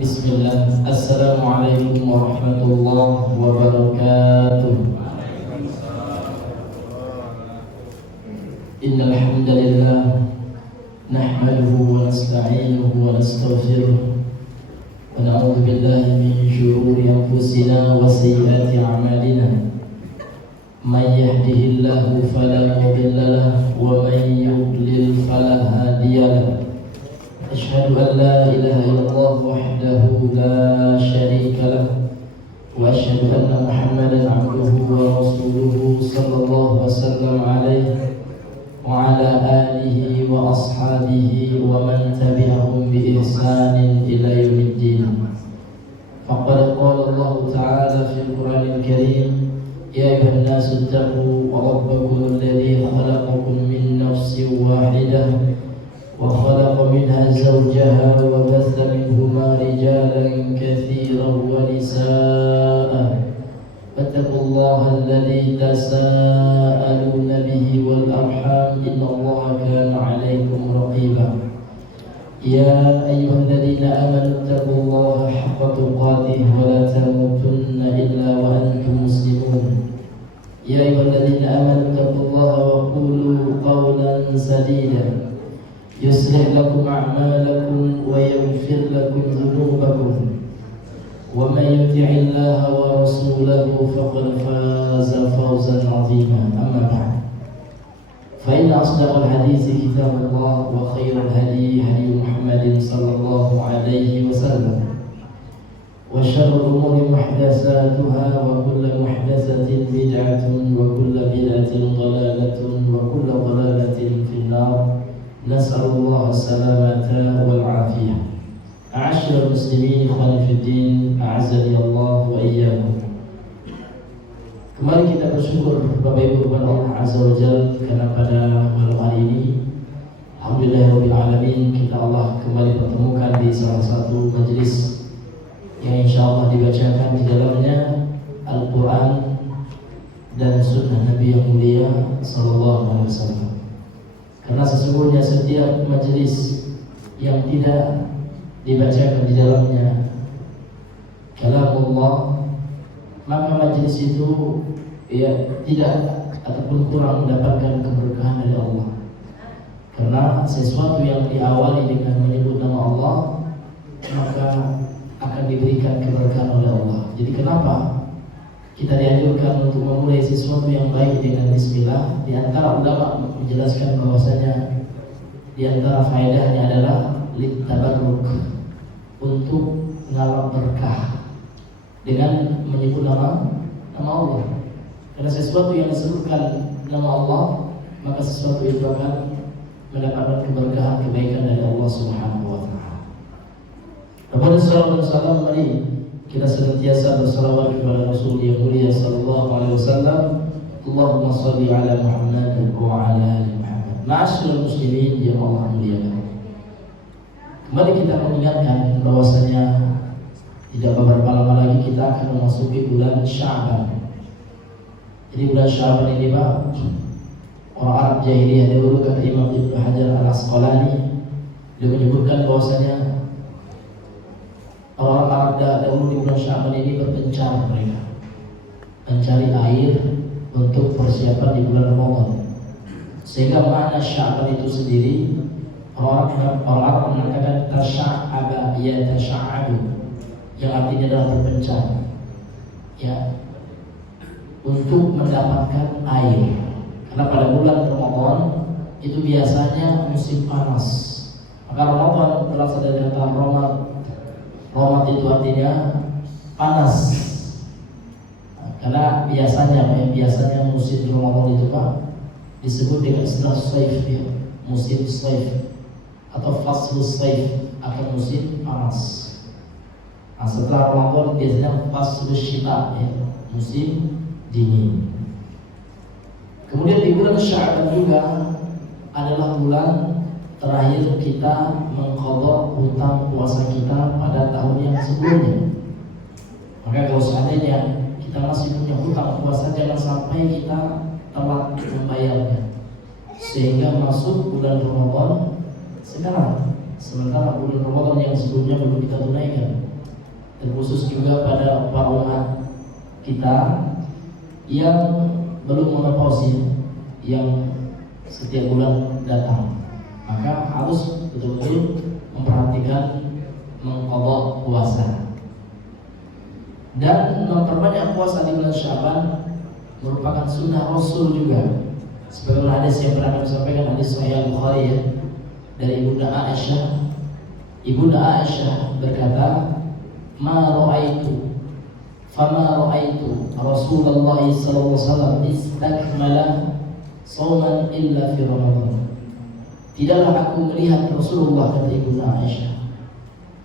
Bismillah. Assalamualaikum warahmatullahi wabarakatuh. Innal hamdalillah nahmaduhu wa nasta'inuhu wa nastaghfiruh wa na'udzu billahi min shururi anfusina wa sayyiati a'malina. Man yahdihillahu fala mudilla lahu wa man yudlil fala hadiya lahu. أشهد أن لا إله إلا الله وحده لا شريك له وأشهد أن محمدا عبده ورسوله صلى الله وسلم عليه وعلى آله وأصحابه ومن تبعهم بإحسان إلى يوم الدين. فقد قال الله تعالى في القرآن الكريم: يا أيها الناس اتقوا ربكم الذي خلقكم من نفس واحدة وخلق منها زوجها وبث منهما رجالا كثيرا ونساء فاتقوا الله الذي تساءلون به والأرحام إن الله كان عليكم رقيبا. يا أيها الذين آمنوا اتقوا الله حق تقاته ولا تموتن إلا وأنتم مسلمون. يا أيها الذين آمنوا اتقوا الله وقولوا قولا سديدا يصلح لكم أعمالكم ويغفر لكم ذنوبكم ومن يطع الله ورسوله فقد فاز فوزا عظيما. أما بعد فإن أصدق الحديث كتاب الله وخير الهدي هدي محمد صلى الله عليه وسلم وشر الأمور محدثاتها وكل محدثة بدعة وكل بدعة ضلالة وكل ضلالة في النار. نسأل الله السلامة والعافية. أعاشر المسلمين إخواني في الدين أعزني الله وإياكم. Kembali kita bersyukur Bapak Ibu kepada Allah Azza wa Jalla karena pada malam hari ini alhamdulillahirabbil alamin kita Allah kembali pertemukan di salah satu majelis yang insyaallah dibacakan di dalamnya Al-Qur'an dan sunnah Nabi yang mulia sallallahu alaihi wasallam. Karena sesungguhnya setiap majelis yang tidak dibacakan di dalamnya kalamullah, maka majelis itu tidak ataupun kurang mendapatkan keberkahan dari Allah. Karena sesuatu yang diawali dengan menyebut nama Allah, maka akan diberikan keberkahan oleh Allah. Jadi kenapa kita dianjurkan untuk memulai sesuatu yang baik dengan bismillah? Di antara ulama menjelaskan bahwasanya di antara faedahnya adalah litabarruk, untuk mengalami berkah dengan menyebut nama Allah. Karena sesuatu yang disebutkan nama Allah, maka sesuatu itu akan mendapatkan keberkahan, kebaikan dari Allah Subhanahu wa taala. Kepada sallallahu alaihi wasallam, mari kita senantiasa bersalawat kepada Rasul yang mulia sallallahu alaihi wasallam. Allahumma shalli ala Muhammad wa ala ali Muhammad. Ma'asyiral muslimin yang Allah muliakan. Kembali kita mengingatkan bahwasanya tidak beberapa lama lagi kita akan memasuki bulan Sya'ban. Jadi bulan Sya'ban ini Pak, orang Arab jahiliyah dahulu, kata Imam Ibnu Hajar Al-Asqalani, dia menyebutkan bahwasanya orang Arab dahulu di bulan Sya'ban ini berpencar, mereka mencari air untuk persiapan di bulan Ramadan. Sehingga makna Sya'ban itu sendiri, orang Arab mengatakan tasya'aba yatasha'abu, yang artinya adalah berpencar, ya, untuk mendapatkan air. Karena pada bulan Ramadan itu biasanya musim panas. Maka Ramadan berasal dari kata Ramadan. Ramadan itu artinya panas. Karena biasanya musim Ramadan itu Pak disebut dengan istilah saif, ya, musim saif atau faslus saif, atau musim panas. Nah, setelah Ramadan biasanya faslus syita, ya, musim dingin. Kemudian di bulan Sya'ban juga adalah bulan terakhir kita mengqadha hutang puasa kita pada tahun yang sebelumnya. Maka kalau seandainya kita masih punya hutang puasa, jangan sampai kita telat membayarnya sehingga masuk bulan Ramadan sekarang, sementara bulan Ramadan yang sebelumnya belum kita tunaikan. terkhusus juga pada para umat kita yang belum menopausi, yang setiap bulan datang, maka harus betul-betul memperhatikan mengqadha puasa dan memperbanyak puasa di bulan Sya'ban merupakan sunnah Rasul juga. Sebagaimana hadis yang pernah kami sampaikan, hadis Sahih Bukhari ya, dari Ibunda Aisyah. Ibunda Aisyah berkata, "Ma ra'aitu Rasulullah sallallahu alaihi wasallam istakmala shauman illa fi Ramadan." Tidaklah aku melihat Rasulullah, kata Ibunda Aisyah,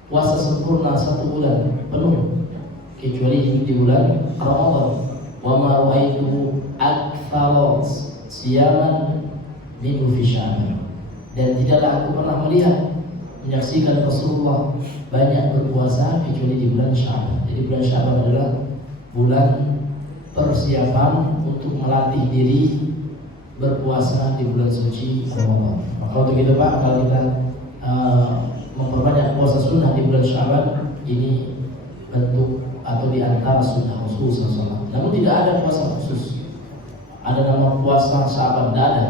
puasa sempurna 1 bulan penuh kecuali di bulan Ramadan. Wa ma ra'aitu aktsara siyaman min fi Sya'ban. Dan tidaklah aku pernah menyaksikan Rasulullah banyak berpuasa kecuali di bulan Sya'ban. Jadi bulan Sya'ban adalah bulan persiapan untuk melatih diri berpuasa di bulan suci Ramadan. Maka untuk itu Pak, kalau kita memperbanyak puasa sunnah di bulan Sya'ban, ini bentuk atau di antara sunnah Rasul SAW. Namun tidak ada puasa khusus. Ada nama puasa Sya'ban, tidak ada.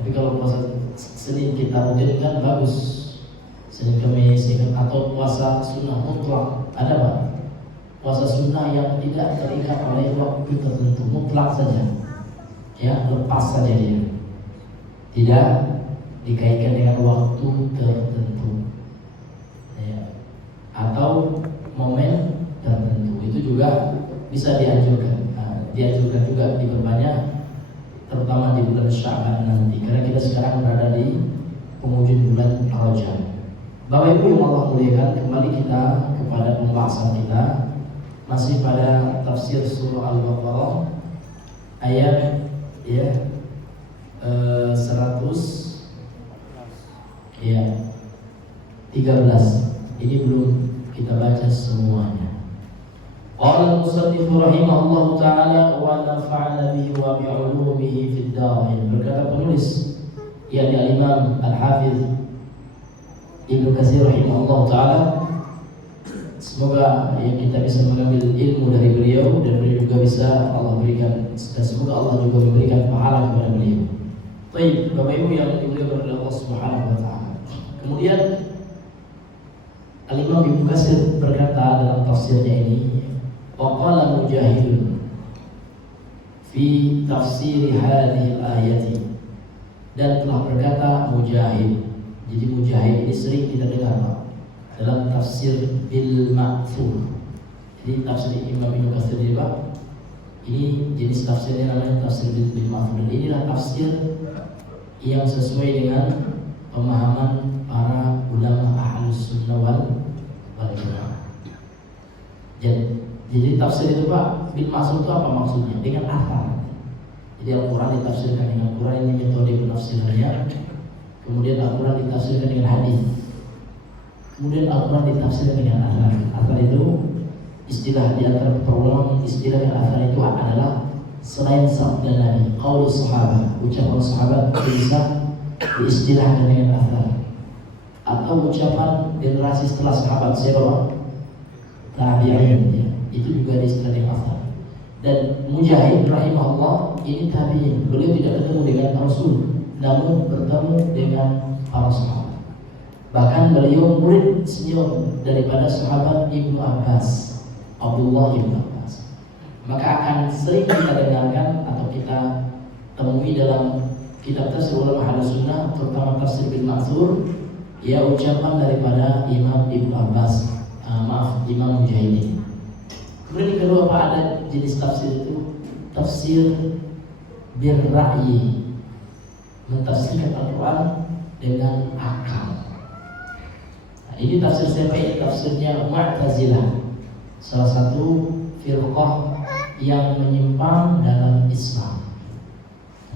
Tapi kalau puasa Senin kita rutinkan bagus, Senin Kamis atau puasa sunnah mutlak, ada Pak? Puasa sunnah yang tidak terikat oleh waktu tertentu, mutlak saja, ya, lepas saja dia, tidak dikaitkan dengan waktu tertentu, ya, atau momen tertentu. Itu juga bisa dianjurkan. Dianjurkan juga diperbanyak, terutama di bulan Sya'ban nanti, karena kita sekarang berada di penghujung bulan Rajab. Bapak Ibu yang Allah muliakan, kembali kita kepada pembahasan kita, masih pada tafsir surah Al-Baqarah ayat 13. Ini belum kita baca semuanya. Qala al-musannif rahimahullahu ta'ala wa nafa'ana bihi wa bi'ulumihi fid dharain. Berkata penulis yakni al-Imam Al-Hafiz Ibnu Katsir rahimahullahu ta'ala, semoga kita bisa mengambil ilmu dari beliau dan beliau juga bisa Allah berikan, dan semoga Allah juga memberikan pahala kepada beliau. Baik, Bapak Ibu yang dimuliakan oleh Allah Subhanahu wa taala. Kemudian Al-Imam Ibnu Katsir berkata dalam tafsirnya ini, waqala Mujahid fi tafsir hadhihi al-ayati, dan telah berkata Mujahid. Jadi Mujahid ini sering kita dengar dalam tafsir bil ma'thur. Jadi tafsir Imam Ibnu Katsir ini Pak, ini jenis tafsirnya namanya tafsir bil ma'thur. Dan inilah tafsir yang sesuai dengan pemahaman para ulama Ahlus Sunnah wal Jamaah. Jadi tafsir itu Pak, bil ma'thur itu apa maksudnya? Dengan athar. Jadi Al-Quran ditafsirkan dengan Al-Quran, ini metode penafsirannya. Kemudian Al-Quran ditafsirkan dengan hadis. Kemudian Al-Quran ditafsirkan dengan athar. Athar itu istilah di antara perulama, istilah yang athar itu adalah selain sabda Nabi, qaulus sahabat, ucapan sahabat bisa diistilahkan dengan athar, atau ucapan generasi setelah sahabat, siapa? Tabi'in, ya. Itu juga diistilah dengan athar. Dan Mujahid rahimahullah ini tabi'in, beliau tidak ketemu dengan Rasul, namun bertemu dengan para sahabat. Bahkan beliau murid senior daripada sahabat Ibnu Abbas, Abdullah Ibnu Abbas. Maka akan sering kita dengarkan atau kita temui dalam kitab tafsir ulama Ahlus Sunnah, terutama tafsir bil ma'thur, ya, ucapan daripada Imam Ibnu Abbas, Imam Mujahid ini. Kemudian yang kedua, apa ada jenis tafsir itu? Tafsir bil ra'yi, mentafsirkan Al-Quran dengan akal. Nah, ini tafsir siapa? Ini tafsirnya Mu'tazilah, salah satu firqah yang menyimpang dalam Islam.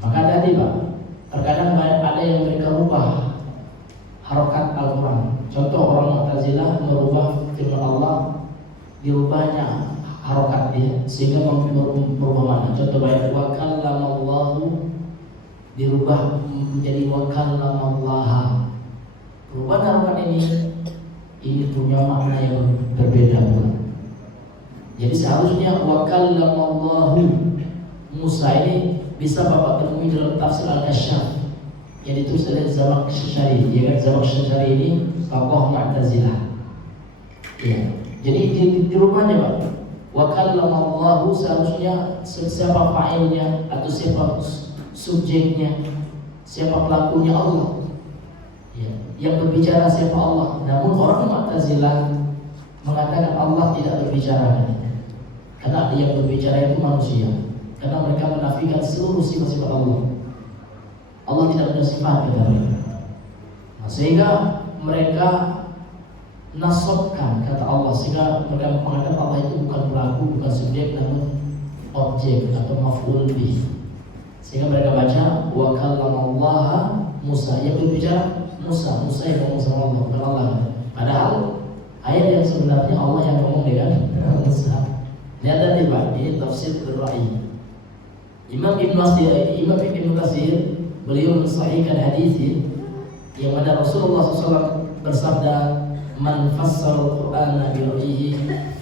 Maka tadi Pak, terkadang ada yang mereka rubah harokat Al-Quran. Contoh, orang Mu'tazilah merubah firman Allah, dirubahnya harokat dia sehingga merubah makna. Contoh ayat wa kallamallahu dirubah menjadi wa kallamallaha. Perubahan harokat ini punya makna yang berbeda. Jadi seharusnya wa kallamallahu Musa ini bisa Bapak temui dalam tafsir Al-Kasyaf yang ditulis oleh Zamakhsyari. Ya kan, Zamakhsyari ini tokoh Mu'tazilah. Ya. Jadi di rumahnya Pak, wa kallamallahu seharusnya siapa fa'ilnya atau siapa subjeknya, siapa pelakunya Allah. Ya. Yang berbicara siapa Allah. Namun orang Mu'tazilah mengatakan Allah tidak berbicara, karena yang berbicara itu manusia. Karena mereka menafikan seluruh sifat-sifat Allah. Allah tidak punya sifat, kata mereka. Nah, sehingga mereka nasabkan kata Allah, sehingga mereka mengatakan Allah itu bukan pelaku, bukan subjek, namun objek atau maf'ul bih. Sehingga mereka baca wa kallamallaha Musa, yang berbicara Musa yang ngomong sama Allah, bukan Allah. Padahal ayat yang sebenarnya Allah yang ngomong dengan Musa. Lihat tadi Pak, ini tafsir Ar-Ra'i. Imam Ibn Katsir beliau mensahihkan hadis yang mana Rasulullah SAW bersabda, "Man fassara al-Qur'ana bi ra'yihi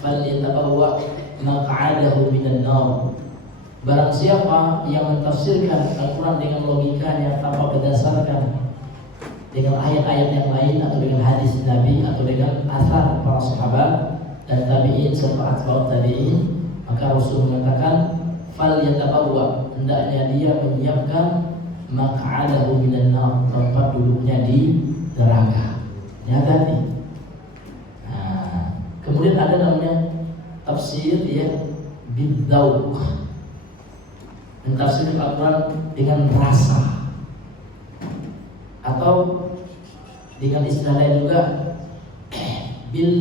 falyatabawwa maq'adahu minan nar." Barang siapa yang mentafsirkan Al-Quran dengan logikanya tanpa berdasarkan dengan ayat-ayat yang lain atau dengan hadis Nabi atau dengan asar para sahabat dan tabi'in serta atba'ut tabi'in, maka Rasul mengatakan fal yatabawwa, hendaknya dia menyiapkan maq'adahu minan nar, tempat duduknya di neraka. Hati-hati. Nah, kemudian ada namanya tafsir ya bidzauq, mentafsirkan Al-Quran dengan rasa, atau dengan istilah lain juga bil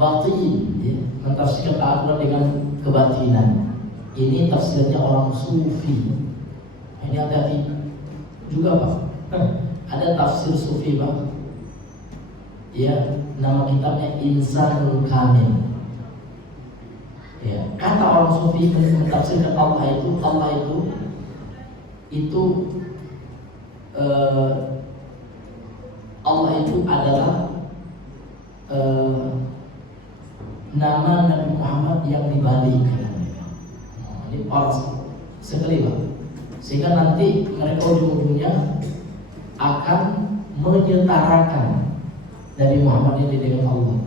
batin, ya, mentafsirkan Al-Quran dengan kebatinan. Ini tafsirnya orang sufi. Ini hati-hati juga Pak. Ada tafsir sufi Pak, ya, nama kitabnya Insanul Kamil. Ya, kata orang sufi mentafsirkan Allah itu adalah nama Nabi Muhammad yang dibalik. Ini orang sekali Pak, sehingga nanti mereka ujung-ujungnya akan menyetarakan Nabi Muhammad ini dengan Allah.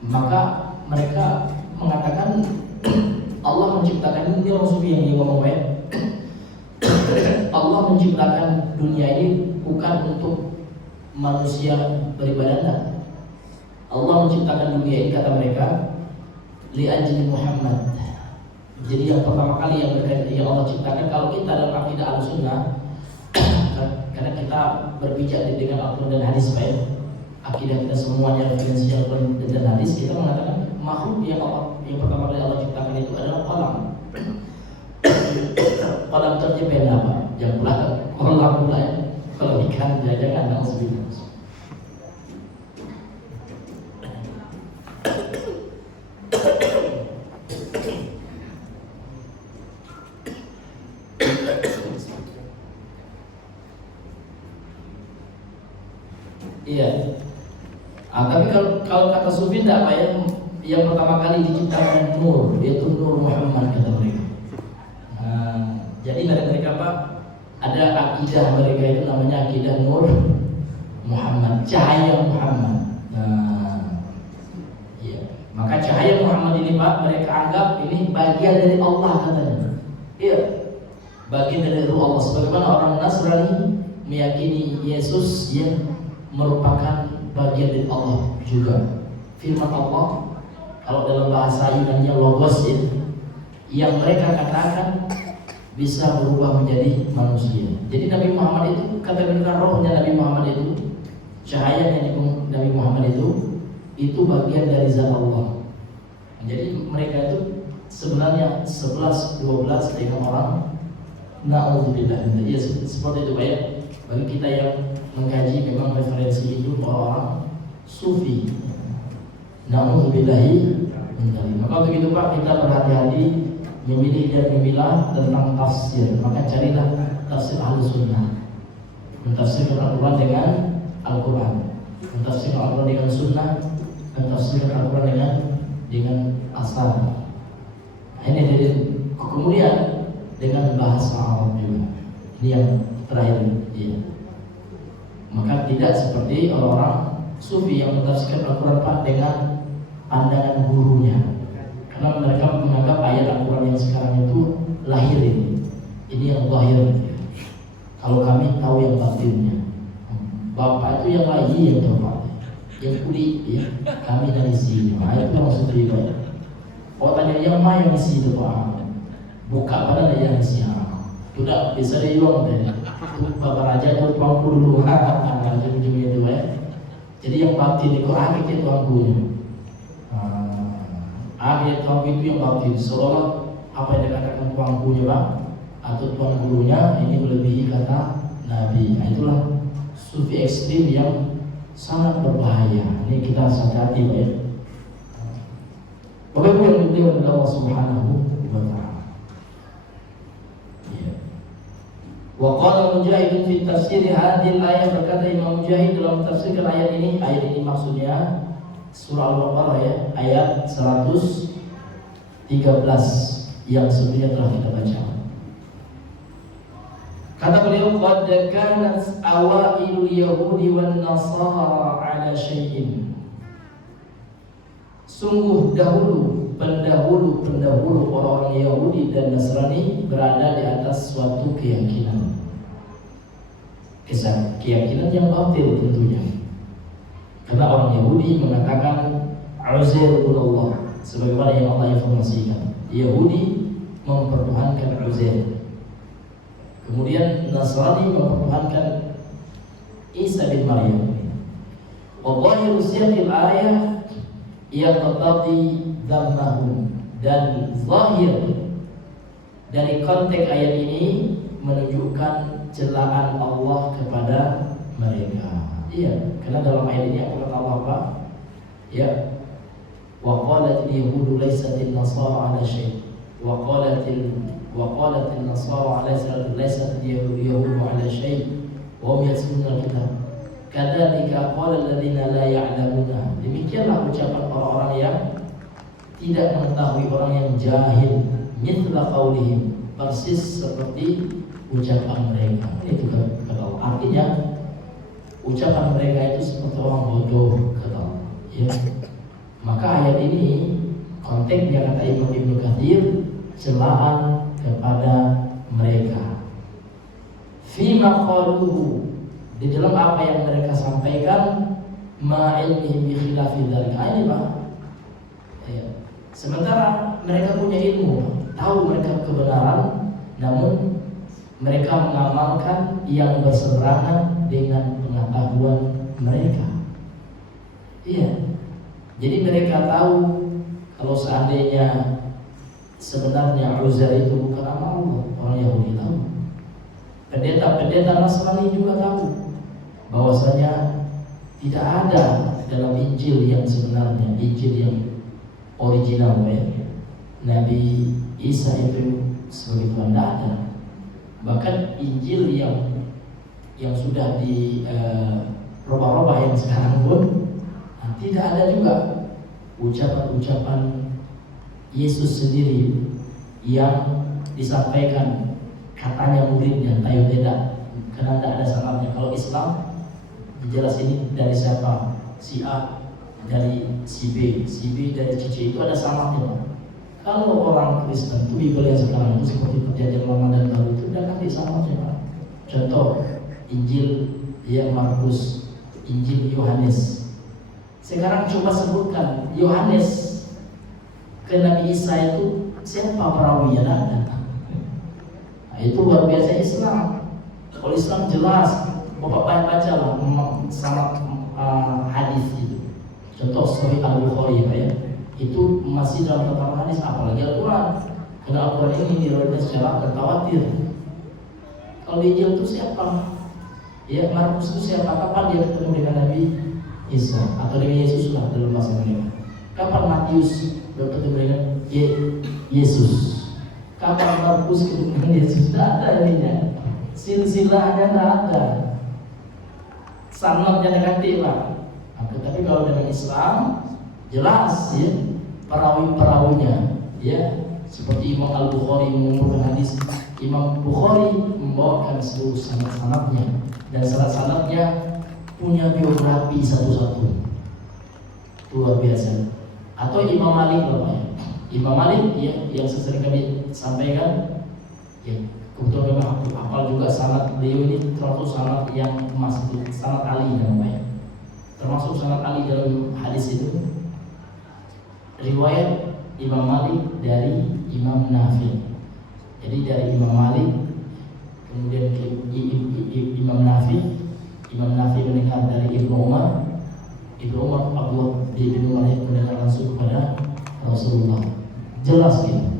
Maka mereka mengatakan Allah menciptakan, ini orang sufi yang ngomong ya, Allah menciptakan dunia ini bukan untuk manusia beribadah. Allah menciptakan dunia ini, kata mereka, li ajli Muhammad. Jadi yang pertama kali yang Allah ciptakan, kalau kita dalam akidah Ahlussunnah, karena kita berbicara dengan Al-Quran dan hadis, baik, akidah kita semuanya referensi Al-Quran dan hadis, kita mengatakan makhluk yang pertama kali Allah ciptakan itu adalah kolam. Kolam terjepit apa? Yang belakang kolam pula ya. Kalau ikan jangan langsung. Iya. Tapi kalau kata sufi tidak apa ya? Yang pertama kali diciptakan nur, yaitu Nur Muhammad, kata mereka. Jadi dari mereka Pak, ada akidah mereka itu namanya akidah Nur Muhammad, cahaya Muhammad. Iya. Maka cahaya Muhammad ini Pak, mereka anggap ini bagian dari Allah, katanya. Iya. Bagian dari ruh Allah. Sebagaimana orang Nasrani meyakini Yesus yang merupakan bagian dari Allah juga. Firman Allah, kalau dalam bahasa Yunani logos ya, yang mereka katakan bisa berubah menjadi manusia. Jadi Nabi Muhammad itu, kata mereka, rohnya Nabi Muhammad itu, cahaya Nabi Muhammad itu bagian dari zat Allah. Jadi mereka itu sebenarnya 11-12 dengan orang na'udzubillah. Ya seperti itu Pak ya. Bagi kita yang mengkaji memang referensi itu orang sufi. Na'udzubillahi. Maka begitu Pak, kita berhati-hati memilih dan memilah tentang tafsir. Maka carilah tafsir Ahlussunnah, mentafsirkan Al-Quran dengan Al-Quran, mentafsirkan Al-Quran dengan Sunnah, mentafsirkan Al-Quran dengan dengan asal. Ini dari kemudian dengan bahasa Arab juga. Ini yang terakhir ya. Maka tidak seperti orang sufi yang mentafsirkan Al-Quran Pak dengan pandangan gurunya. Karena mereka menganggap ayat Al-Quran yang sekarang itu lahir ini. Ini yang lahir. Kalau kami tahu yang batinnya. Bapak itu yang lagi yang Bapak, yang kulit ya. Kami dari sini. Nah, itu maksud riba. Oh tanya yang mana yang isi itu Pak? Buka pada yang isi. Sudah bisa diuang deh. Bapak Raja itu tuangku dulu. Ujung-ujungnya itu ya. Jadi yang batin itu akhirnya tuangkunya. Akhirnya tuangku itu yang batin. Seolah apa yang dikatakan tuangkunya Pak atau tuan gurunya ini melebihi kata Nabi. Nah, itulah sufi ekstrim yang sangat berbahaya. Ini kita harus hati-hati ya. Bagaimana yang dibilang oleh Allah Subhanahu wa Ta'ala. Ya. Wa qala Mujahid fi tafsir hadhihi al-ayah, berkata Imam Mujahid dalam tafsirkan ayat ini maksudnya surah Al-Baqarah ya, ayat 113 yang sebelumnya telah kita baca. Kata beliau, qad kanat awailul yahudi wan nasara ala syai'in. Sungguh pendahulu orang-orang Yahudi dan Nasrani berada di atas suatu keyakinan. Keyakinan yang batil tentunya. Karena orang Yahudi mengatakan Uzair ibn Allah, sebagaimana yang Allah informasikan. Yahudi mempertuhankan Uzair. Kemudian Nasrani mempertuhankan Isa bin Maryam. Wa dhahiru siyaqil ayah yaqtadi dhammahum, dan zahir dari konteks ayat ini menunjukkan celaan Allah kepada mereka. Iya, karena dalam ayat ini apa kata Allah apa? Ya, wa qalatil yahudu laysatil nasara ala syai', wa qalatil nasara laysatil yahudu ala syai', wa hum yatluna al-kitab. Kadzalika qala alladziina la ya'lamuuna. Demikianlah ucapan orang-orang yang tidak mengetahui, orang yang jahil. Mithla qaulihim, persis seperti ucapan mereka. Itu kata Allah. Artinya ucapan mereka itu seperti orang bodoh, kata Allah. Ya. Maka ayat ini konteksnya kata Imam Ibnu Katsir celaan kepada mereka. Fima qaluhu, di dalam apa yang mereka sampaikan, ma'ilmihim bi khilafi dzalika. Ini Pak. Ya. Sementara mereka punya ilmu, tahu mereka kebenaran, namun mereka mengamalkan yang berseberangan dengan pengetahuan mereka. Iya. Jadi mereka tahu kalau seandainya sebenarnya Uzair itu bukan nama Allah, orang Yahudi tahu. Pendeta-pendeta Nasrani juga tahu bahwasanya tidak ada dalam Injil yang sebenarnya, Injil yang original ya, Nabi Isa itu sebagai Tuhan, tidak ada. Bahkan Injil yang sudah di robah-robah yang sekarang pun tidak ada juga ucapan-ucapan Yesus sendiri yang disampaikan katanya muridnya, tayo tidak, karena tidak ada salahnya. Kalau Islam jelas ini dari siapa, si A dari si B dari si C, itu ada salahnya. Kalau orang Kristen itu Bible yang sekarang itu seperti perjanjian lama dan baru itu udah nanti salahnya. Contoh Injil yang Markus, Injil Yohanes. Sekarang coba sebutkan Yohanes ke Nabi Isa itu siapa perawinya? Ada. Nah, itu luar biasa Islam. Kalau Islam jelas, Bapak baca lah sama hadis itu. Contoh Sahih Al-Bukhari ya, itu masih dalam tataran hadis, apalagi Al-Quran. Karena Al-Quran ini diriwayatkan secara mutawatir. Kalau di Injil itu siapa? Ya, Markus itu siapa? Kapan dia ketemu dengan Nabi Isa atau dengan Yesus lah dalam bahasa mereka? Kapan Matius bertemu dengan Yesus? Kapan Markus ketemu dengan Yesus? Tidak ada ininya. Silsilahnya tidak ada. Sanadnya negatif lah. Nah, tetapi kalau dengan Islam jelas ya, perawi-perawinya, ya, seperti Imam Al-Bukhari mengumpulkan hadis. Imam Bukhari membawakan seluruh sanad-sanadnya, dan sanad-sanadnya punya biografi satu-satu, luar biasa. Atau Imam Malik, Bapak, Imam Malik, ya, yang sesering kami sampaikan, ya, kebetulan kami hafal juga sanad beliau ini, termasuk sanad yang emas itu, sanad Ali namanya. Termasuk sanad Ali dalam hadis itu riwayat Imam Malik dari Imam Nafi. Jadi dari Imam Malik kemudian Imam Nafi mendengar dari Ibnu Umar Abdullah bin Umar mendengar langsung kepada Rasulullah. Jelas gitu.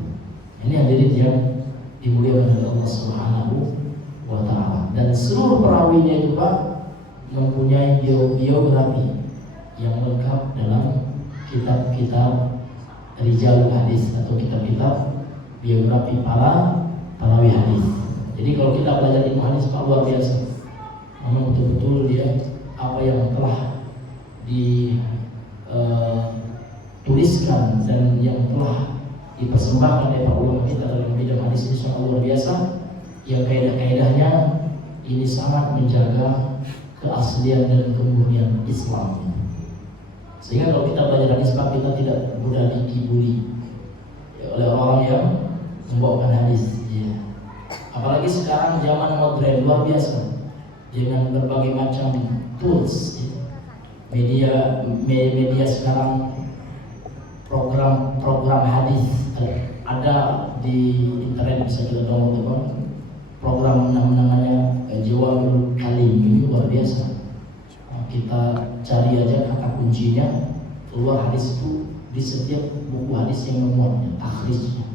Ini hadirin yang dimuliakan oleh Allah Subhanahu wa taala. Dan seluruh perawinya itu Pak mempunyai biografi yang lengkap dalam kitab-kitab Rijalul Hadis atau kitab-kitab biografi para perawi hadis. Jadi kalau kita belajar ilmu hadis Pak, luar biasa. Memang betul-betul dia apa yang telah dituliskan dan yang telah dipersembahkan oleh para ulama kita dalam bidang hadis ini sangat luar biasa. Yang kaidah-kaidahnya ini sangat menjaga keaslian dan kemurnian Islam. Sehingga kalau kita belajar hadis Pak, kita tidak mudah dikibuli oleh orang yang membawakan hadis, ya. Apalagi sekarang zaman modern luar biasa dengan berbagai macam tools, ya. Media sekarang, program hadis ada di internet, bisa kita download. Program namanya Jawahirul Kalim, ini luar biasa. Kita cari aja kata kuncinya, keluar hadis itu di setiap buku hadis yang memuatnya, takhrijnya.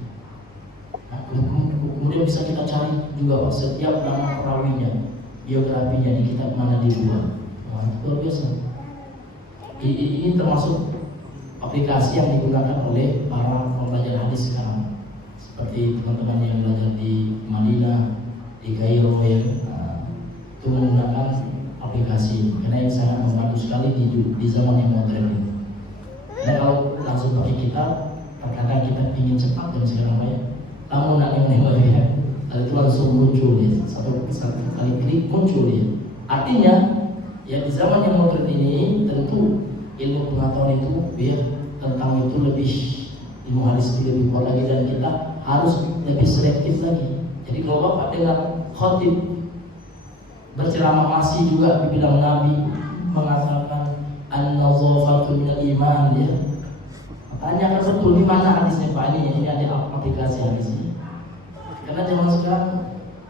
Kemudian bisa kita cari juga Pak, setiap nama perawinya, biografinya di kitab mana dibuat. Luar biasa. Ini termasuk aplikasi yang digunakan oleh para pembelajar hadis sekarang, seperti teman-teman yang belajar di Madinah, di Kairo, ya, itu menggunakan aplikasi karena yang sangat membantu sekali di zaman yang modern ini. Karena kalau langsung pakai kitab, terkadang kita ingin cepat dan sekarang ya, namun nak yang ya, itu langsung muncul ya, satu kali klik muncul ya. Artinya ya di zaman yang modern ini tentu ilmu pengetahuan itu ya tentang itu lebih, ilmu hadis itu lebih kuat lagi, dan kita harus lebih selektif lagi. Jadi kalau Bapak dengar khotib berceramah masih juga dibilang Nabi mengatakan an-nazafatu minal iman, ya. Tanyakan betul di mana hadisnya Pak, ini ada aplikasi hadis ini. Karena zaman sekarang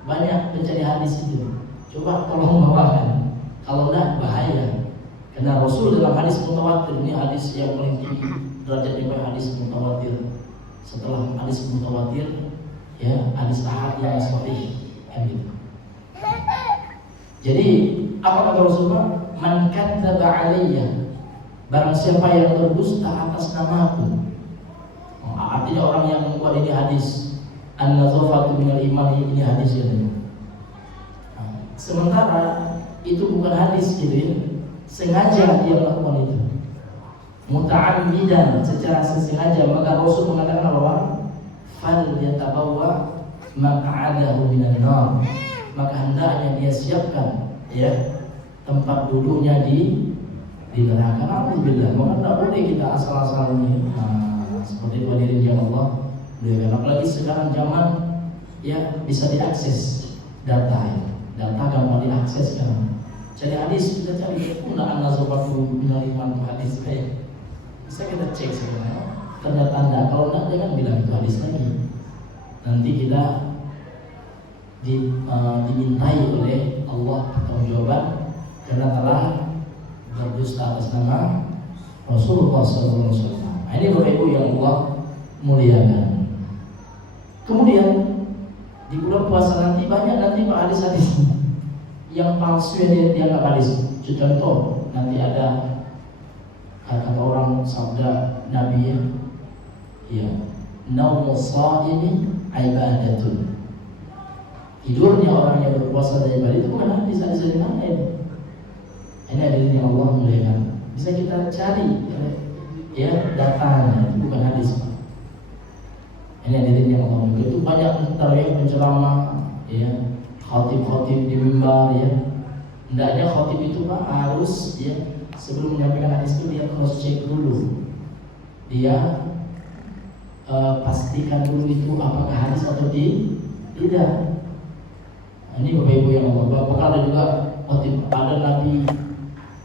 banyak pencari hadis itu. Coba tolong bawakan. Kalau enggak bahaya. Karena Rasul dalam hadis mutawatir, ini hadis yang paling tinggi derajatnya hadis mutawatir. Setelah hadis mutawatir, ya hadis ahad yang sahih, gitu. Jadi apa kata Rasulullah? Man kadzdzaba alayya, barang siapa yang berdusta atas namaku. Artinya orang yang membuat ini hadis an-nazafatu minal iman, ini hadis ya. Sementara itu bukan hadis gitu ya. Sengaja dia melakukan itu, muta'ammidan, secara sengaja, maka Rasul mengatakan bahwa fal yatabawwa maq'adahu minan nar, maka hendaknya dia siapkan ya tempat duduknya di neraka. Alhamdulillah, maka tidak boleh kita asal-asalan seperti hadirin yang Allah muliakan. Apalagi sekarang zaman ya bisa diakses data ya. Data gampang diakses sekarang. Cari hadis, kita cari penggunaan nazafatu minal iman hadis kayak bisa kita cek sebenarnya tanda-tanda. Kalau tidak jangan bilang itu hadis lagi. Nanti kita dimintai oleh Allah pertanggungjawaban karena telah berdusta atas nama Rasulullah SAW. Nah, ini Bapak Ibu yang Allah muliakan. Kemudian di bulan puasa nanti banyak nanti Pak hadis-hadis yang palsu yang dianggap hadis. Contoh nanti ada kata orang sabda Nabi ya, naumus shaimi ibadatun, tidurnya orang yang berpuasa dari ibadah itu bukan hadis dari mana ini. Ini adalah yang Allah muliakan. Bisa kita cari ya datanya, itu bukan hadis Pak. Ini hadirin yang Allah muliakan. Itu banyak tarawih penceramah, ya khotib-khotib di mimbar, ya. Hendaknya khotib itu Pak harus ya sebelum menyampaikan hadis itu dia cross check dulu. Dia pastikan dulu itu apakah hadis atau tidak. Ini Bapak Ibu yang Allah. Bapak ada juga khotib, ada Nabi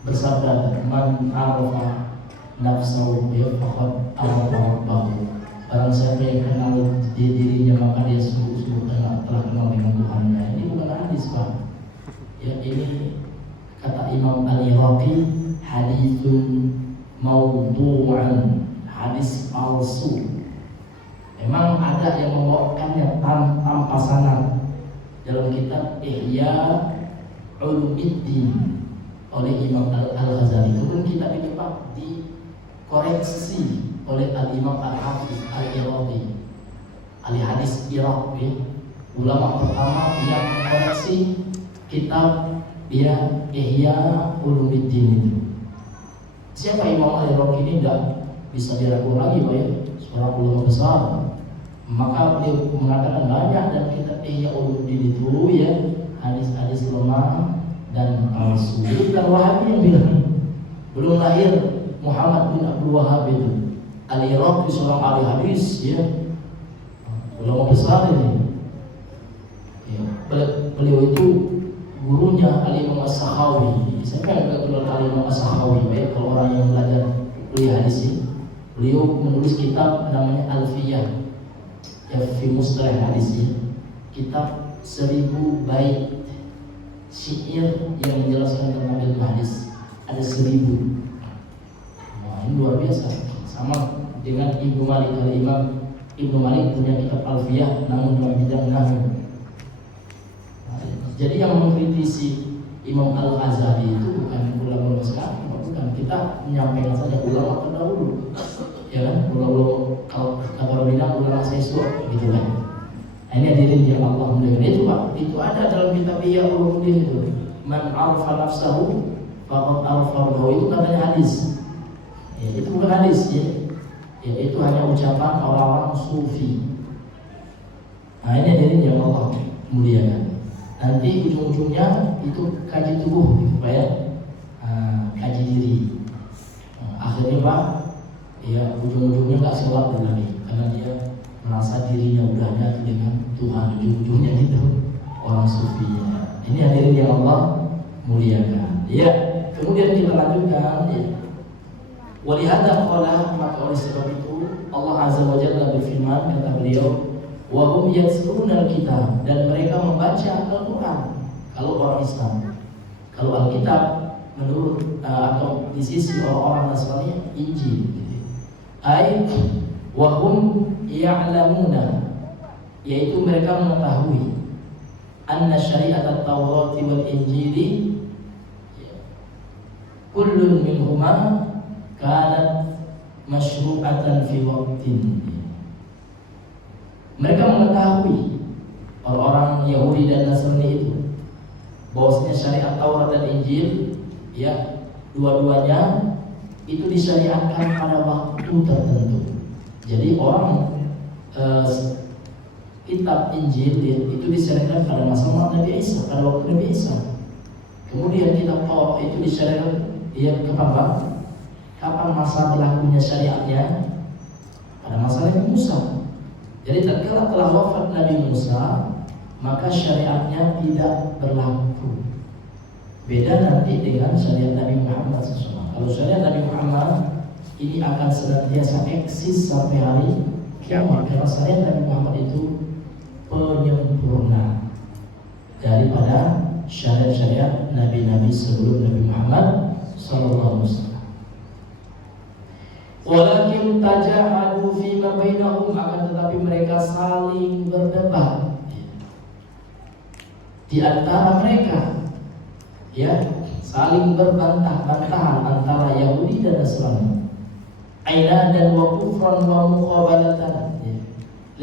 bersabda, man arafa nafsahu faqad arafa rabbahu. Barang siapa yang kenal dirinya maka dia sungguh-sungguh telah kenal dengan Tuhannya. Ini bukan hadis Pak. Ya ini kata Imam Al-Iraqi, haditsun mawdu'an, hadis palsu. Memang ada yang membawakannya tanpa sanad dalam kitab Ihya Ulumuddin oleh Imam Al-Ghazali. Kemudian kitab ini Pak dikoreksi oleh Al-Imam Al-Hafiz Al-Iraqi, ahli hadis Irak, ya. Ulama pertama yang mengkoreksi kitab dia Ihya Ulumuddin itu. Siapa Imam Al-Iraqi ini? Tidak bisa diragukan lagi Pak, ya. Seorang ulama besar. Maka beliau mengatakan banyak dan kitab Ihya Ulumuddin itu ya hadis-hadis lemah dan palsu. Itu bukan Wahabi yang bilang. Belum lahir Muhammad bin Abdul Wahab itu. Al-Iraqi seorang ahli hadis, ya, ulama besar ini. Ya, beliau itu gurunya Al-Imam As-Sakhawi. Saya kan agak kenal Al-Imam As-Sakhawi, baik kalau orang yang belajar kuliah hadis ini. Beliau menulis kitab namanya Alfiyah, ya fi mustalah hadis ini. Kitab 1000 bait syair yang menjelaskan tentang ilmu hadis. Ada 1000. Wah, ini luar biasa. Sama dengan Ibnu Malik. Al-Imam Ibnu Malik punya kitab Alfiyah namun dalam bidang nahwu. Jadi yang mengkritisi Imam Al-Ghazali itu bukan ulama sekarang, bukan. Kita menyampaikan saja ulama terdahulu, ya kan? Ulama kalau kata orang bilang ulama sesuatu, gitu kan? Ini hadirin yang Allah muliakan. Itu Pak, itu ada dalam kitab Ihya Ulumuddin itu. Man arafa nafsahu faqad arafa rabbahu, itu katanya hadis. Ya, itu bukan hadis, ya. Ya, itu hanya ucapan orang-orang sufi. Nah, ini hadirin yang Allah muliakan. Nanti ujung-ujungnya itu kaji tubuh, gitu, Pak, ya. Kaji diri. Akhirnya Pak, ya ujung-ujungnya nggak sholat lagi karena dia merasa dirinya udah nyatu dengan Tuhan. Ujung-ujungnya itu orang sufi, ya. Ini hadirin yang Allah muliakan. Ya, kemudian kita lanjutkan, ya. Walihada qala, maka oleh sebab itu Allah Azza wa Jalla berfirman, kata beliau, wa hum yatluna al-kitab, dan mereka membaca Al-Qur'an. Kalau orang Islam, kalau Alkitab menurut atau di sisi orang-orang Nasrani Injil, ai wa hum ya'lamuna, yaitu mereka mengetahui anna syariat at-Taurat wal Injili kullun minhuma kanat masyru'atan fi waqtin. Mereka mengetahui, orang-orang Yahudi dan Nasrani itu, bahwasanya syariat Taurat dan Injil, ya, dua-duanya itu disyariatkan pada waktu tertentu. Jadi orang kitab Injil itu disyariatkan pada masa Nabi Isa, pada waktu Nabi Isa. Kemudian kitab Taurat itu disyariatkan, ya, kapan? Kapan masa berlakunya syariatnya? Pada masa Nabi Musa. Jadi tatkala telah wafat Nabi Musa, maka syariatnya tidak berlaku. Beda nanti dengan syariat Nabi Muhammad SAW. Kalau syariat Nabi Muhammad ini akan senantiasa eksis sampai hari kiamat, karena syariat Nabi Muhammad itu penyempurna daripada syariat-syariat Nabi-Nabi sebelum Nabi Muhammad SAW. Walakin tajahadu fima bainahum, akan tetapi mereka saling berdebat di antara mereka, ya, saling berbantah-bantahan antara Yahudi dan Nasrani. Aina dan wa kufran wa muqabalatan, ya,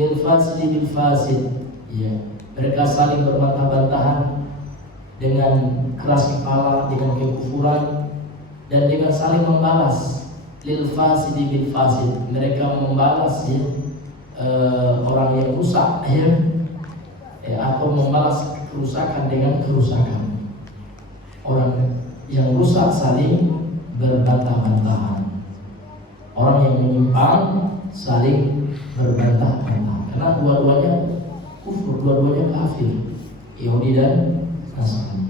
lil fasidi bil fasid, ya, mereka saling berbantah-bantahan dengan keras kepala, dengan kekufuran, dan dengan saling membalas lil fasidi bil fasid, mereka membalas ya, orang yang rusak ya, atau membalas kerusakan dengan kerusakan. Orang yang rusak saling berbantah-bantahan, orang yang menyimpang saling berbantah-bantahan, karena dua-duanya kufur, dua-duanya kafir, Yahudi dan Nasrani.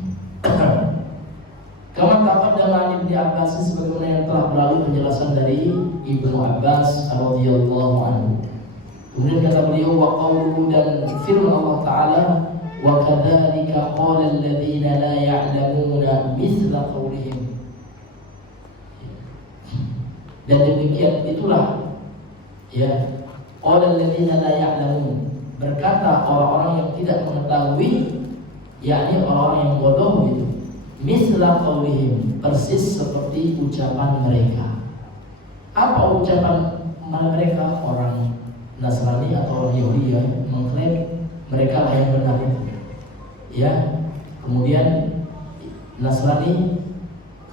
Kama taqaddama Ibnu Abbas, sebagaimana yang telah berlalu penjelasan dari Ibnu Abbas radhiyallahu anhu. Kemudian kata beliau, wa qawluhu, dan firman Allah Ta'ala, wa kadzalika qala alladziina la ya'lamuuna mithla qawlihim. Dan demikian itulah ya, qala alladziina la ya'lamuun, berkata orang-orang yang tidak mengetahui, yakni orang-orang yang bodoh gitu. Mithla qawlihim, persis seperti ucapan mereka. Apa ucapan mereka? Orang Nasrani atau orang Yahudi ya, mengklaim mereka lah yang benar itu. Ya, kemudian Nasrani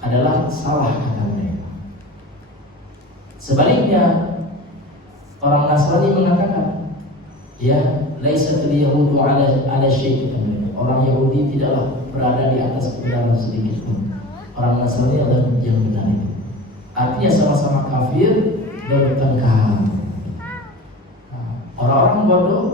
adalah salah, kata mereka. Sebaliknya orang Nasrani mengatakan, ya, laisatul yahudu ala syai', orang Yahudi tidaklah berada di atas kebenaran sedikit pun. Orang Nasrani adalah yang benar itu. Artinya sama-sama kafir dan bertengkar. Orang-orang bodoh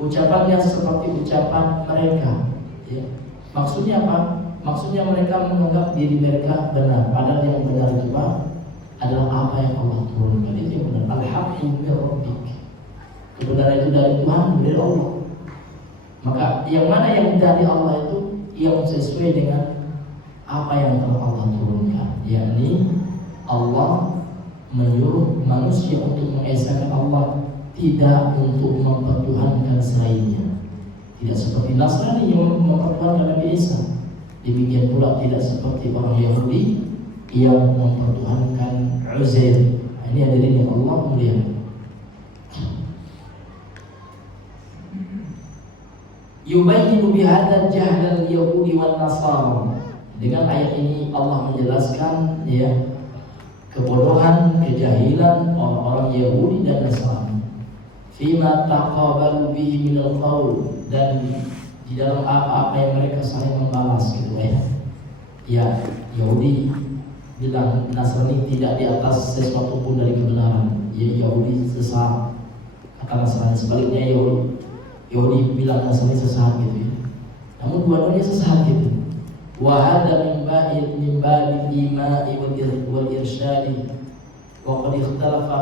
ucapannya seperti ucapan mereka ya. Maksudnya apa? Maksudnya mereka menganggap diri mereka benar, padahal yang benar itu adalah apa yang Allah turunkan. Itu yang benar. Al-haqqu min rabbik, kebenaran itu dari Tuhan, dari Allah. Maka yang mana yang dari Allah itu yang sesuai dengan apa yang telah Allah turunkan, yakni Allah menyuruh manusia untuk mengesahkan Allah, tidak untuk mempertuhankan selainnya. Tidak seperti Nasrani yang mempertuhankan Nabi Isa. Demikian pula tidak seperti orang Yahudi yang mempertuhankan Uzair. Ini hadirin yang Allah muliakan. Yubayyinu bihadzal jahlal yahudi wan nasara. Dengan ayat ini Allah menjelaskan ya, kebodohan, kejahilan orang-orang Yahudi dan Nasrani. Fima taqabalu bihi minal qaul, dan di dalam apa-apa yang mereka saling membalas gitu ya. Ya, Yahudi bilang Nasrani tidak di atas sesuatu pun dari kebenaran. Ya, Yahudi sesat, kata Nasrani. Sebaliknya Yahudi bilang Nasrani sesat gitu ya. Namun dua-duanya sesat gitu. Wa hadza min babil imai wal irsyadi wa qad ikhtalafa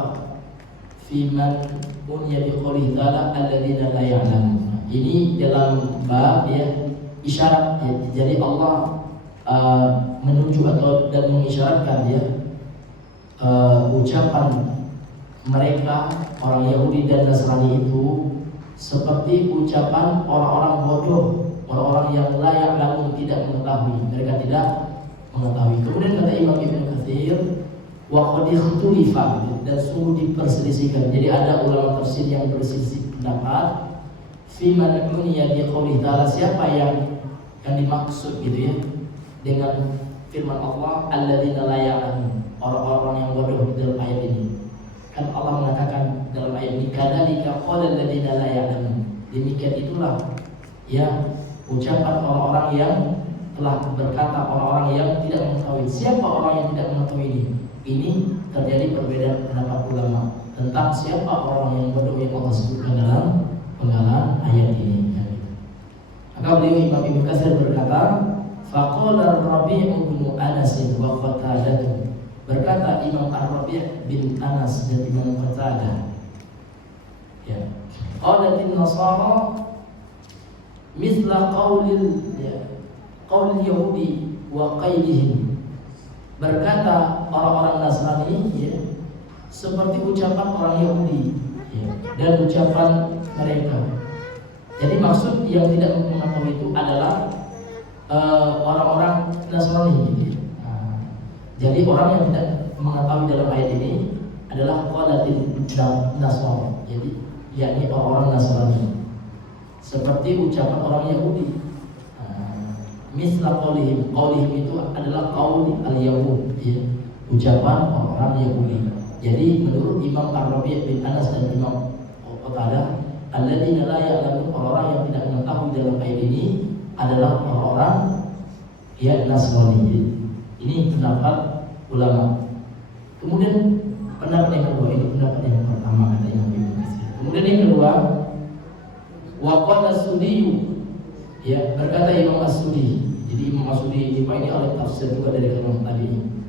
fi man bunya bi qouli ta'ala alladziina la ya'lamun. Ini dalam bab ya, isyarat ya. Jadi Allah menunjuk atau dan mengisyaratkan ya, ucapan mereka orang Yahudi dan Nasrani itu seperti ucapan orang-orang bodoh, orang-orang yang layak namun tidak mengetahui. Mereka tidak mengetahui. Kemudian kata Imam Ibnu Katsir, wa qad ikhtulifa, dan sungguh diperselisihkan. Jadi ada ulama tafsir yang berselisih pendapat fi man uniya bi qouli ta'ala, siapa yang dimaksud gitu ya dengan firman Allah alladziina la ya'lamun, orang-orang yang bodoh dalam ayat ini. Kan Allah mengatakan dalam ayat ini, kadzalika qala alladziina la ya'lamun. Demikian itulah ya ucapan orang-orang yang telah berkata, orang-orang yang tidak mengetahui. Siapa orang yang tidak mengetahui ini? Ini terjadi perbedaan pendapat ulama tentang siapa orang yang bodoh yang Allah sebutkan dalam penggalan ayat ini. Maka beliau Imam Ibnu Katsir berkata, faqala Rabi' bin Anas wa Qatadah, berkata Imam Ar-Rabi' bin Anas dan Imam Qatadah, ya, qalatin nasara mithla qaulil Yahudi wa qailihim, berkata orang-orang Nasrani ya, seperti ucapan orang Yahudi ya, dan ucapan mereka. Jadi maksud yang tidak mengetahui itu adalah orang-orang Nasrani gitu. Jadi orang yang tidak mengetahui dalam ayat ini adalah qalatin nasara, jadi yakni orang-orang Nasrani, seperti ucapan orang Yahudi. Misla qaulihim itu adalah qaul al-Yahud ya, ucapan orang Yahudi. Jadi menurut Imam Ar-Rabi' bin Anas dan Imam Qatadah, alladzina la ya'lamun, orang yang tidak mengetahui dalam ayat ini adalah orang-orang yang Nasrani. Ini pendapat ulama. Kemudian pendapat yang kedua, ini pendapat yang pertama kata Imam Ibnu Katsir. Kemudian yang kedua, wa qala as-Sudi, ya berkata Imam As-Sudi. Jadi Imam As-Sudi ini oleh tafsir juga dari kalangan tabi'in.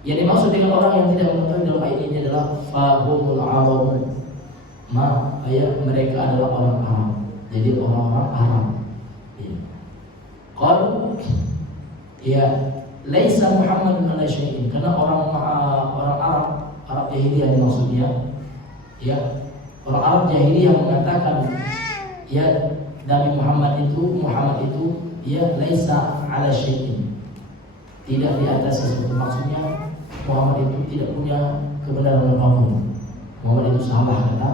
Yang dimaksud dengan orang yang tidak mengetahui dalam ayat ini adalah fahumul Arab, mereka adalah orang Arab. Jadi orang-orang Arab. Qalu ya laisa Muhammadun ala syai'in, karena orang Arab jahiliyah maksudnya, ya orang Arab jahiliyah mengatakan ya Nabi Muhammad itu ya laisa ala syai'in, tidak di atas sesuatu. Maksudnya Muhammad itu tidak punya kebenaran apapun. Muhammad itu salah kata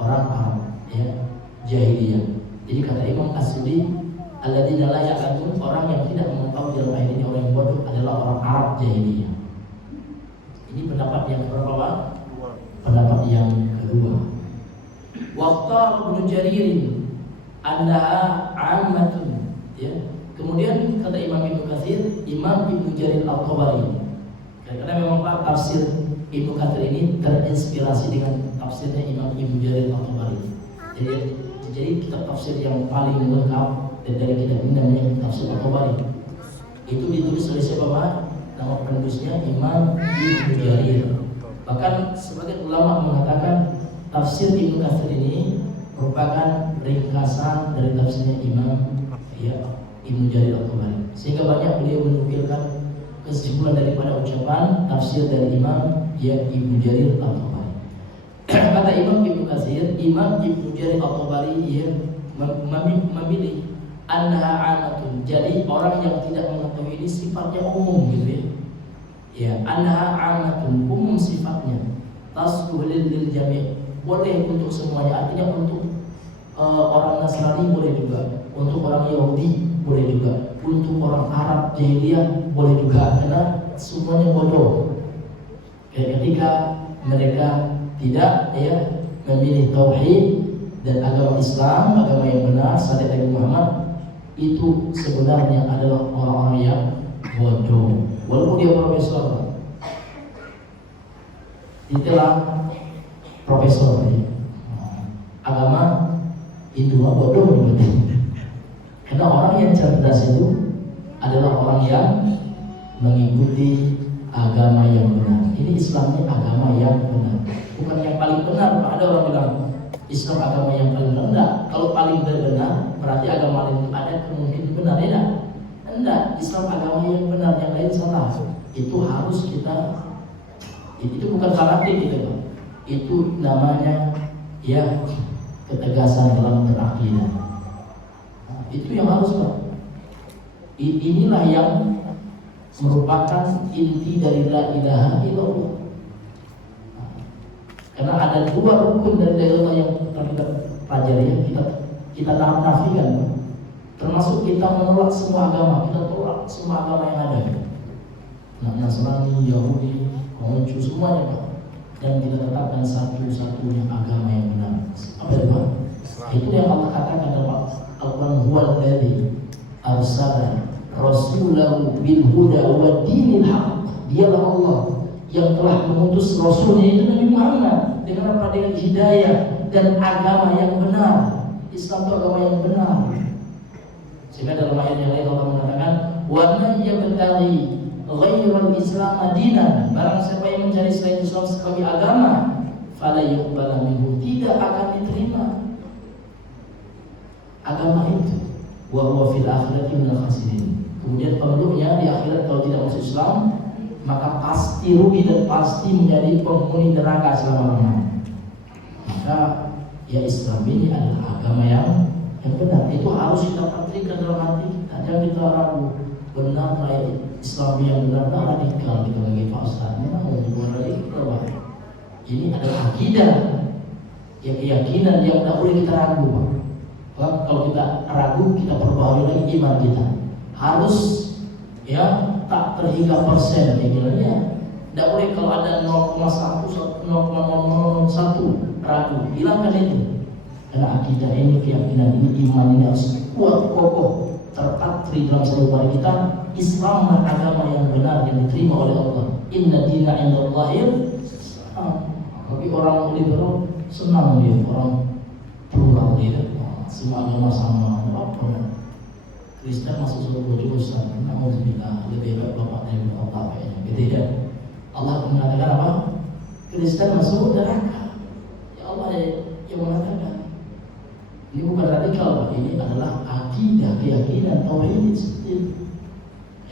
orang Arab, ya jahiliyah. Jadi kata Imam As-Sudi, alladzina la ya'lamun, orang yang tidak mengetahui dalam ayat ini, orang yang bodoh adalah orang Arab jahiliyah. Ini pendapat yang berapa, Pak? Pendapat yang kedua. Waqtar Ibnu Jarir annaha 'ammatun, ya. Kemudian kata Imam Ibnu Katsir, Imam Ibnu Jarir Al-Tabari, karena memang Pak tafsir Ibnu Katsir ini terinspirasi dengan tafsirnya Imam Ibnu Jarir Al-Tabari. Jadi kitab tafsir yang paling lengkap dan dari kitab ini namanya tafsir Al-Tabari. Itu ditulis oleh siapa, Pak? Nama penulisnya Imam Ibnu Jarir. Bahkan sebagian ulama mengatakan tafsir Ibnu Katsir ini merupakan ringkasan dari tafsirnya Imam Ibnu Jarir Al-Tabari. Sehingga banyak beliau menukilkan kesimpulan daripada ucapan tafsir dari Imam Ibnu Jarir Al-Tabari. Kata Imam Ibnu Katsir, Imam Ibnu Jarir Al-Tabari memilih annaha 'amatun. Jadi orang yang tidak mengetahui ini sifatnya umum gitu ya. Ya, annaha 'amatun, umum sifatnya. Tasluhu lil jami', boleh untuk semuanya. Artinya untuk orang Nasrani boleh juga, untuk orang Yahudi boleh juga, untuk orang Arab jahiliyah boleh juga, karena semuanya bodoh. Ketika mereka tidak memilih tauhid dan agama Islam, agama yang benar, syariat Nabi Muhammad, itu sebenarnya adalah orang-orang yang bodoh. Walaupun dia profesor, itulah profesor ya. Agama itu bodoh betul. Karena orang yang cerdas itu adalah orang yang mengikuti agama yang benar. Ini Islamnya agama yang benar, bukan yang paling benar. Ada orang bilang Islam agama yang paling rendah. Kalau paling benar berarti agama lain ada kemungkinan benar, ya enggak? Islam agama yang benar, yang lain salah. Itu harus kita, itu bukan fanatik gitu loh. Itu namanya ya ketegasan dalam berakidah. Itu yang harus, Pak. Inilah yang merupakan inti dari la ilaha illallah. Karena ada dua rukun dari la ilaha yang kita pelajari, yang kita nafikan. Termasuk kita menolak semua agama, kita tolak semua agama yang ada. Nasrani, Yahudi, Konghucu, semuanya, Pak. Dan kita tetapkan satu-satunya agama yang benar. Apa itu, Pak? Itu yang Allah katakan dalam Al-Quran, huwa alladzi arsala rasulahu bil huda wa dinil haq. Dialah Allah yang telah mengutus rasulnya itu Nabi Muhammad dengan apa? Dengan hidayah dan agama yang benar. Islam itu agama yang benar. Sehingga dalam ayat yang lain Allah mengatakan, wa man yabtaghi ghairal islam dinan, barang siapa yang mencari selain Islam sebagai agama, fala yuqbal minhu, tidak akan diterima agama itu. Wa huwa fil akhirati minal khasirin. Kemudian penduduknya di akhirat kalau tidak masuk Islam, maka pasti rugi dan pasti menjadi penghuni neraka selama-lamanya. Maka ya Islam ini adalah agama yang benar. Itu harus kita patrikan dalam hati kita. Jangan kita ragu, benar Islam yang benar, radikal kita lagi Pak Ustaz. Memang radikal. Ini adalah akidah, ya keyakinan yang tidak boleh kita ragu, Pak. Kalau kita ragu, kita perbaharui lagi iman kita. Harus ya tak terhingga persen, ya Tidak boleh kalau ada 0,1, 0,001 ragu, hilangkan itu. Karena akidah ini, keyakinan ini, iman ini harus kuat, kokoh, terpatri dalam satu diri kita. Islam agama yang benar yang diterima oleh Allah. Inna dina indallahil Islam. Tapi orang liberal senang dia, orang plural dia, semua agama sama, apa? Kristen masuk surga jurusan, alhamdulillah, lebih baik bapak dari Allah kayaknya, gitu ya. Allah mengatakan apa? Kristen masuk neraka. Ya Allah yang mengatakan. Ini bukan radikal, Pak. Ini adalah akidah, keyakinan, tauhid sendiri.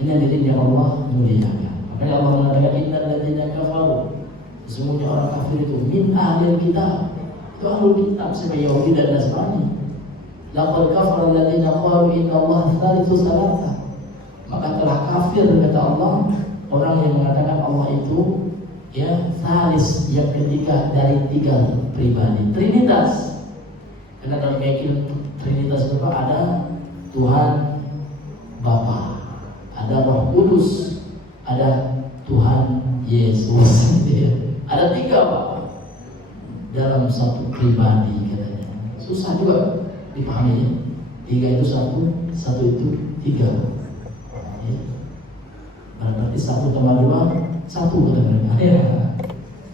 Ini yang Allah muliakan. Makanya Allah mengatakan innal ladzina kafaru, sesungguhnya orang kafir itu min ahlil kitab. Itu ahlul kitab sebagai Yahudi dan Nasrani. Laqad kafara alladzina qalu inna Allah thalithu thalatha. Maka telah kafir kata Allah orang yang mengatakan Allah itu ya thalis, yang ketiga dari tiga pribadi, Trinitas. Karena dalam keyakinan Trinitas itu ada Tuhan Bapa, ada Roh Kudus, ada Tuhan Yesus. Ada tiga Pak dalam satu pribadi katanya. Susah juga dipahami ya. Tiga itu satu itu tiga. Ya. Berarti 1 tambah 2 1 kata mereka.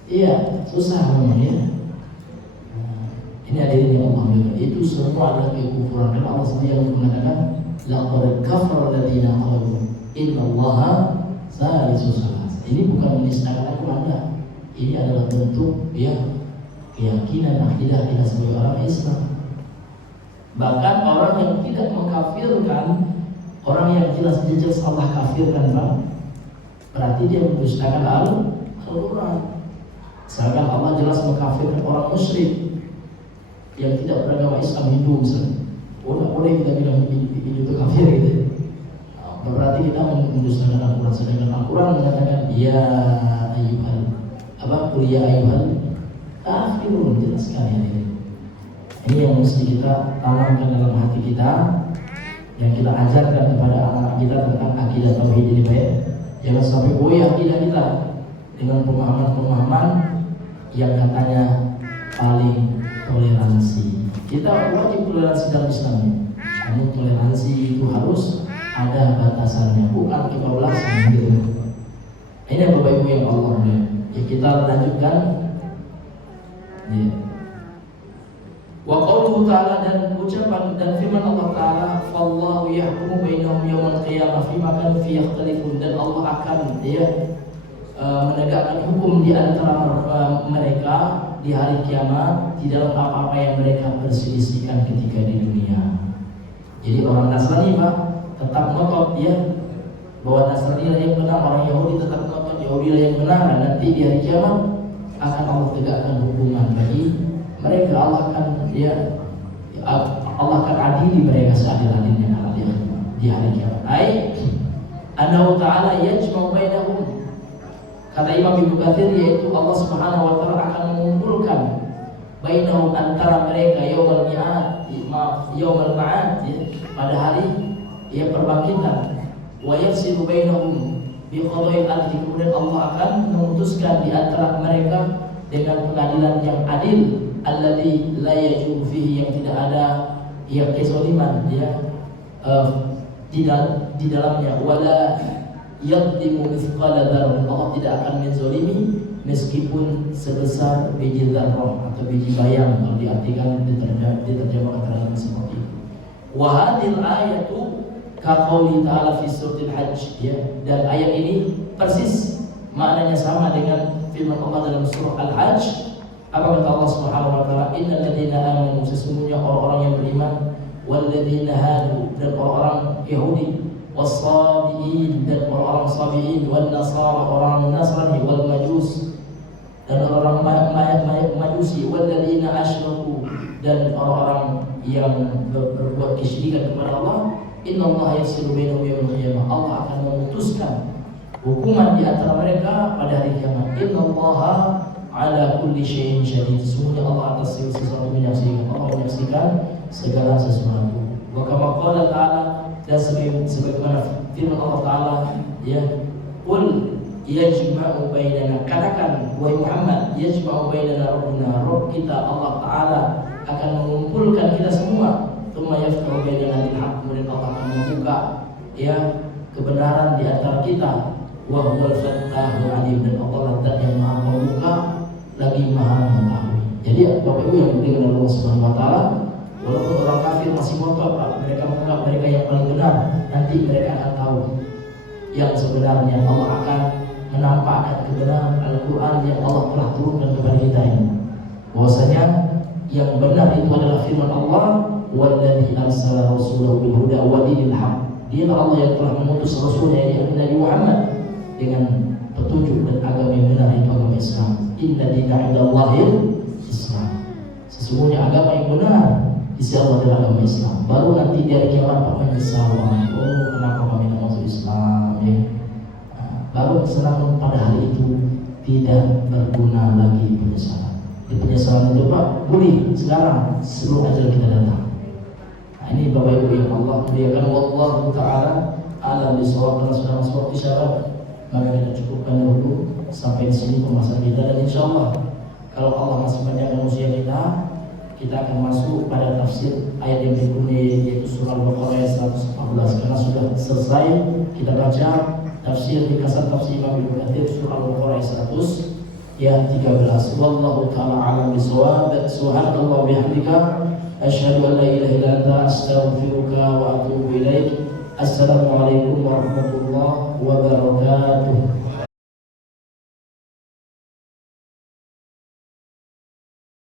Iya, susah memang ya. Ini adanya Allah itu semua adalah kekufuran. Karena Allah sendiri yang mengatakan laqad kafara alladziina qalu innallaha thalithu tsalatsa. Ini bukan menistakan Al-Qur'an. Ini adalah bentuk ya keyakinan akidah kita sebagai orang Islam. Bahkan orang yang tidak mengkafirkan, orang yang jelas-jelas Allah kafirkan, Bang, berarti dia mendustakan Al-Qur'an. Misalkan Allah jelas mengkafirkan orang musyrik yang tidak beragama Islam, Hindu misalnya, boleh kita bilang ini itu kafir gitu. Berarti kita mendustakan Al-Quran. Sedangkan Al-Quran mengatakan ya ayyuhal ya ayyuhal kafirun, jelas sekali ini. Ini yang mesti kita tanamkan dalam hati kita, yang kita ajarkan kepada anak-anak kita tentang akidah tauhid ini baik. Jangan sampai goyah akidah kita dengan pemahaman-pemahaman yang katanya paling toleransi. Kita wajib toleransi dalam Islam. Namun toleransi itu harus ada batasannya, bukan kebablasan gitu. Ini Bapak Ibu yang Allah mulia. Ya, kita lanjutkan. Ya. Wa qauluhu ta'ala, dan ucapan dan firman Allah Ta'ala, fallahu yahkumu bainahum yawmal qiyamah fima kanu fihi yakhtalifun, dan Allah akan menegakkan hukum di antara mereka di hari kiamat di dalam apa-apa yang mereka perselisihkan ketika di dunia. Jadi orang Nasrani Pak tetap ngotot dia bahwa Nasrani yang benar, orang Yahudi tetap ngotot Yahudi yang benar, dan nanti di hari kiamat akan Allah tegakkan hukuman bagi mereka. Allah akan adili mereka seadil-adilnya di hari kiamat. Annahu ta'ala yajma'u bainahum. Kata Imam Ibnu Katsir, yaitu Allah Subhanahu wa taala akan mengumpulkan bainahum, antara mereka yaumul mi'ad, yaumul ma'ad, ya, pada hari ya perbangkitan. Wa yafsilu bainahum bi qada'il adli, kemudian Allah akan memutuskan di antara mereka dengan pengadilan yang adil, alladzi la yajuz fihi, yang tidak ada ya kezaliman ya di dalamnya, wala yadlimu mithqala dzarratin, Allah tidak akan menzalimi meskipun sebesar biji dzarrah atau biji bayang, kalau diartikan diterjemahkan dalam seperti itu. Wa hadhil ayatu ka qouli ta'ala fi suratil hajj, ya, dan ayat ini persis maknanya sama dengan firman Allah dalam surah Al-Hajj. Apa kata Allah Subhanahu wa taala? Innal ladzina amanu, sesungguhnya orang-orang yang beriman, wal ladzina hadu, dan orang-orang Yahudi, was-sabiin, dan orang-orang sabiin, wan nasara, orang Nasrani, wal majus, dan orang majusi, wal ladzina asyraku, dan orang-orang yang berbuat kesyirikan kepada Allah. Innallaha yafsilu bainahum yaumil qiyamah, Allah akan memutuskan hukuman di antara mereka pada hari kiamat. Innallaha ala kulli syai'in syahid, sesungguhnya Allah atas segala sesuatu menyaksikan. Allah menyaksikan segala sesuatu. Wa kama qala ta'ala, dan sebagaimana firman Allah Ta'ala, ya, qul yajma'u bainana, katakan wahai Muhammad, yajma'u bainana rabbuna, Rabb kita Allah Ta'ala akan mengumpulkan kita semua. Tsumma yaftahu bainana bil haqq, kemudian Allah akan membuka ya kebenaran di antara kita. Wa huwal fattahul alim, dan Allah zat yang Maha Pembuka lagi Maha Mengetahui. Jadi Bapak Ibu yang dimuliakan oleh Allah Subhanahu wa taala, walaupun orang kafir masih ngotot, mereka menganggap mereka yang paling benar, nanti mereka akan tahu yang sebenarnya. Allah akan menampakkan kebenaran Al-Quran yang Allah telah turunkan kepada kita ini, bahwasanya yang benar itu adalah firman Allah, walladzi arsala rasulahu bil huda wa dinil haq. Dia Allah yang telah mengutus Rasulnya yaitu Nabi Muhammad dengan petunjuk dan agama yang benar, yaitu agama Islam. Inna dina indallahil Islam. Sesungguhnya agama yang benar di sisi Allah adalah agama Islam. Baru nanti dari kiamat Pak menyesal, oh kenapa kami tidak masuk Islam ya. Baru kesenangan pada hari itu tidak berguna lagi penyesalan. Di penyesalan itu Pak boleh sekarang sebelum ajal kita datang. Nah, ini Bapak Ibu yang Allah muliakan, wallahu taala alam bisawab. Karena sudah masuk waktu isyarat, maka kita cukupkan dulu sampai di sini pembahasan kita, dan insyaallah kalau Allah masih panjangkan usia kita akan masuk pada tafsir ayat yang berikutnya, yaitu surah Al-Baqarah ayat 114. Karena sudah selesai kita baca tafsir di kasar tafsir Imam Ibnu Katsir surah Al-Baqarah ayat 113. Wallahu taala alam bisawab. Subhanallah bihamdika asyhadu an la ilaha illa anta astaghfiruka wa atubu ilaik. Assalamualaikum warahmatullahi wabarakatuh.